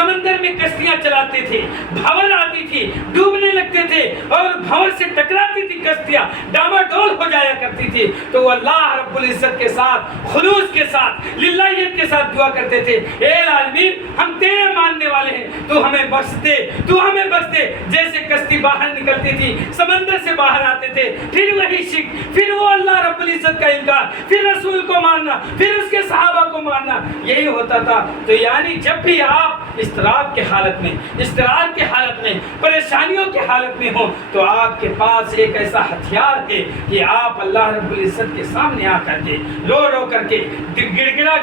سمندر میں کشتیاں چلاتے تھے، بھنور آتی تھی، ڈوبنے لگتے تھے اور بھنور سے ٹکراتی تھی کشتیاں، ڈاماڈول ہو جایا کرتی تھی، تو وہ اللہ رب العزت کے ساتھ خلوص کے ساتھ للہیت کے ساتھ دعا کرتے تھے، اے العالمین ہم تیرے ماننے والے ہیں، تو ہمیں بخش دے، تو ہمیں بخش دے۔ جیسے کشتی باہر نکلتی تھی، سمندر سے باہر آتے تھے، پھر وہی شک، پھر وہ اللہ رب العزت کا انکار، پھر رسول کو ماننا، پھر اس کے صحابہ کو ماننا، یہی ہوتا تھا۔ تو یعنی جب بھی آپ اضطراب کے حالت میں، اضطرار کے حالت میں، پریشانیوں کے حالت میں ہوں، تو آپ کے پاس ایک ایسا ہتھیار ہے کہ آپ اللہ رب العزت کے سامنے آ کر کے رو رو کر کے گڑ گڑا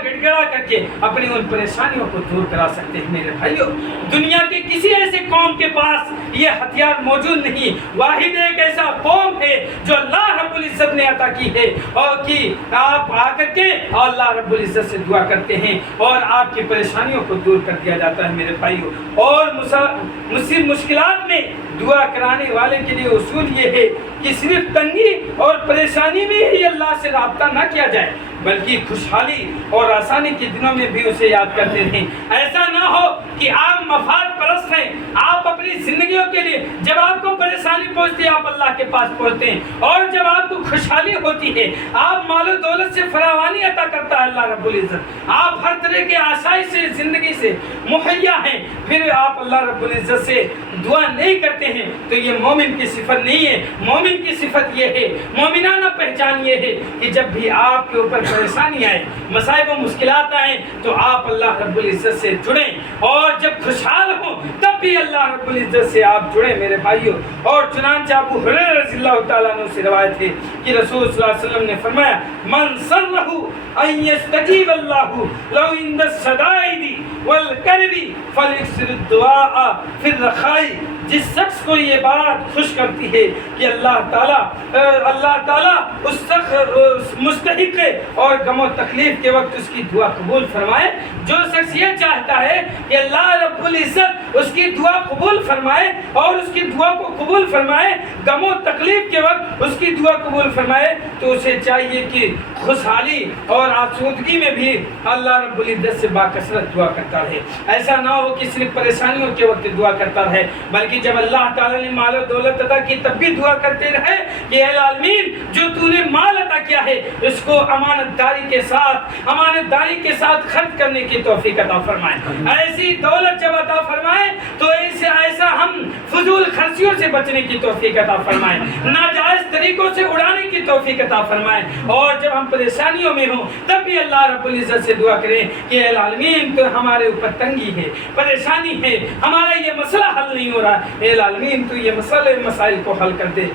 کر کے اپنی ان پریشانیوں کو دور کرا سکتے ہیں۔ میرے بھائیو، دنیا کے کسی ایسے قوم کے پاس یہ ہتھیار موجود نہیں، واحد ایک ایسا قوم ہے جو اللہ رب العزت نے عطا کی ہے، اور کہ آپ آ کر کے اللہ رب العزت سے دعا کرتے ہیں اور آپ کی پریشانیوں کو دور کر دیا جاتا ہے۔ میرے بھائیو، اور مشکلات میں دعا کرانے والے کے لیے اصول یہ ہے کہ صرف تنگی اور پریشانی میں ہی اللہ سے رابطہ نہ کیا جائے، بلکہ خوشحالی اور آسانی کے دنوں میں بھی اسے یاد کرتے رہیں۔ ایسا نہ ہو کہ آپ مفاد پرست ہیں، آپ اپنی زندگیوں کے لیے جب آپ کو پریشانی پہنچتی ہے آپ اللہ کے پاس پہنچتے ہیں، اور جب آپ کو خوشحالی ہوتی ہے، آپ مال و دولت سے فراوانی عطا کرتا ہے اللہ رب العزت، آپ ہر طرح کے آسائش سے زندگی سے مہیا ہیں، پھر آپ اللہ رب العزت سے دعا نہیں کرتے ہیں، تو یہ مومن کی صفت نہیں ہے۔ مومن کی صفت یہ ہے، مومنانہ پہچان یہ ہے کہ جب بھی آپ کے اوپر پریشانی آئے، مصائب و مشکلات آئیں، تو آپ اللہ رب العزت سے جڑیں، اور جب خوشحال ہوں تب بھی اللہ رب العزت سے آپ جڑیں میرے بھائیوں۔ اور چنانچہ ابو ہریرہ رضی اللہ تعالیٰ عنہ سے روایت ہے کہ رسول صلی اللہ علیہ وسلم نے فرمایا، من سرہ ان یستجیب اللہ لو عند الشدائد والکرب فلیکثر الدعاء فی الرخاء۔ جس شخص کو یہ بات خوش کرتی ہے کہ اللہ تعالیٰ اس مستحق اور غم و تکلیف کے وقت اس کی دعا قبول فرمائے، جو شخص یہ چاہتا ہے کہ اللہ رب العزت اس کی دعا قبول فرمائے اور اس کی دعا کو قبول فرمائے، غم و تکلیف کے وقت اس کی دعا قبول فرمائے، تو اسے چاہیے کہ خوشحالی اور آسودگی میں بھی اللہ رب العزت سے باکثرت دعا کرتا رہے۔ ایسا نہ ہو کہ صرف پریشانیوں کے وقت دعا کرتا رہے، بلکہ جب اللہ تعالیٰ نے مال و دولت عطا کی تب بھی دعا کرتے رہے کہ اے العالمین جو تو نے مال عطا کیا ہے اس کو امانت داری کے ساتھ خرچ کرنے کی توفیق عطا فرمائے۔ ایسی دولت جب عطا فرمائے تو ایسا ہم فضول خرچیوں سے بچنے کی توفیق عطا فرمائے، ناجائز طریقوں سے اڑانے کی توفیق عطا فرمائے، اور جب ہم پریشانیوں میں ہوں تب بھی اللہ رب العزت سے دعا کریں کہ اے العالمین تو ہمارے اوپر تنگی ہے، پریشانی ہے، ہمارا یہ مسئلہ حل نہیں ہو رہا، اے العالمین تو یہ مسائل کو حل کر دے۔